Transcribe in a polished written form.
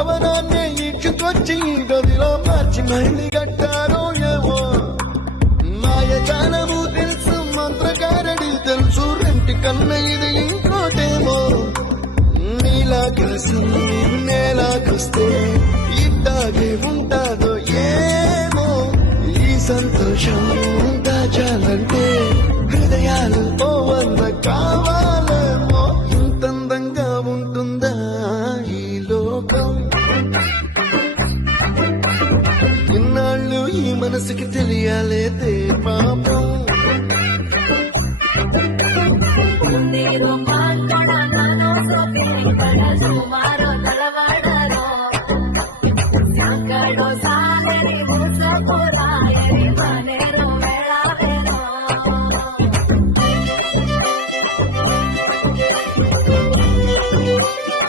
భవనాన్ని ఈడ్చుకొచ్చి గదిలో మార్చి మళ్ళీ కట్టారో ఏమో మాయజాలము తెలుసు మంత్రగారడి తెలుసు రెంటి కన్న ఇది ఇంకోటేమో నీలా కలిసి నేలాకొస్తే ఇట్టాగే ఉంటాదో ఏమో ఈ సంతోషం దాచాలంటే హృదయాలు ఓ వంద కావాలేమో ఇంతందంగా ఉంటుందా ఈ లోకం ఇన్నాళ్ళు ఈ మనసుకి తెలియాలేదే పాపం Contigo más para no sufrir para sumar.